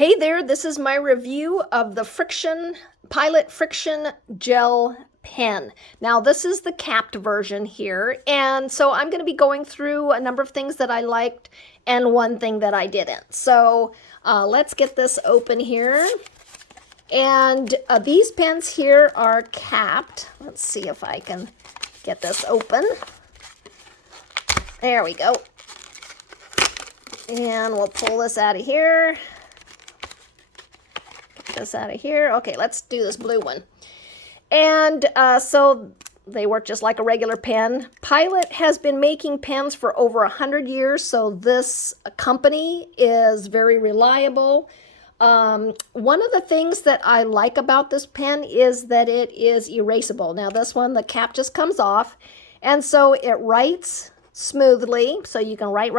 Hey there, this is my review of the Pilot Frixion Gel Pen. Now, this is the capped version here, and so I'm going to be going through a number of things that I liked and one thing that I didn't. So let's get this open here. And these pens here are capped. Let's see if I can get this open. There we go. And we'll pull this out of here. This out of here. Okay, let's do this blue one. And so they work just like a regular pen. Pilot has been making pens for over 100 years, so this company is very reliable. One of the things that I like about this pen is that it is erasable. Now this one, the cap just comes off, and so it writes smoothly, so you can write.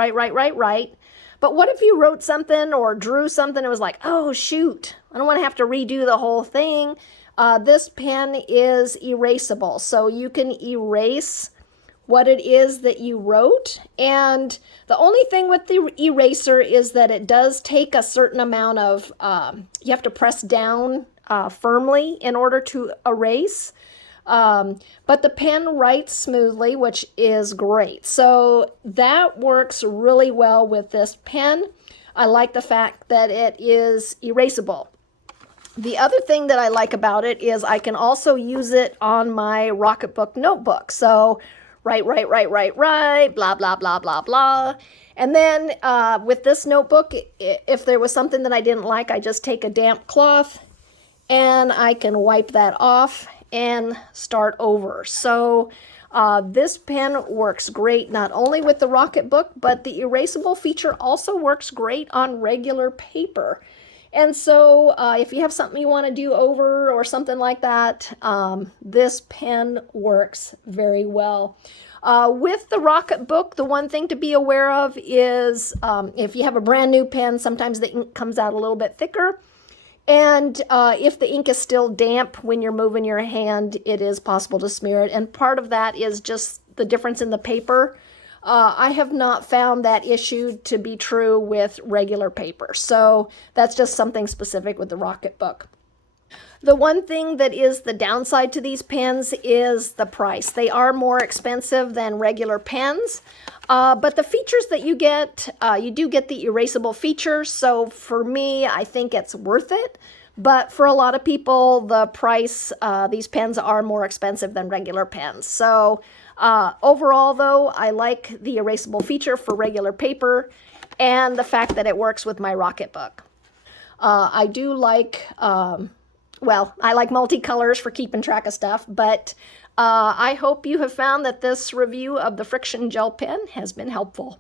But what if you wrote something or drew something and it was like, oh shoot, I don't want to have to redo the whole thing. This pen is erasable, so you can erase what it is that you wrote. And the only thing with the eraser is that it does take a certain amount of, you have to press down firmly in order to erase. But the pen writes smoothly, which is great. So that works really well with this pen. I like the fact that it is erasable. The other thing that I like about it is I can also use it on my Rocketbook notebook. So write, blah, blah, blah, blah, blah. And then with this notebook, if there was something that I didn't like, I just take a damp cloth and I can wipe that off and start over. So this pen works great not only with the Rocketbook, but the erasable feature also works great on regular paper. And so if you have something you want to do over or something like that, this pen works very well. With the Rocketbook, the one thing to be aware of is if you have a brand new pen, sometimes the ink comes out a little bit thicker. And if the ink is still damp when you're moving your hand, it is possible to smear it. And part of that is just the difference in the paper. I have not found that issue to be true with regular paper. So that's just something specific with the Rocketbook. The one thing that is the downside to these pens is the price. They are more expensive than regular pens, but the features that you get, you do get the erasable feature. So for me, I think it's worth it. But for a lot of people, the price, these pens are more expensive than regular pens. So overall, though, I like the erasable feature for regular paper and the fact that it works with my Rocketbook. I do like... well, I like multicolors for keeping track of stuff, but I hope you have found that this review of the Frixion Gel Pen has been helpful.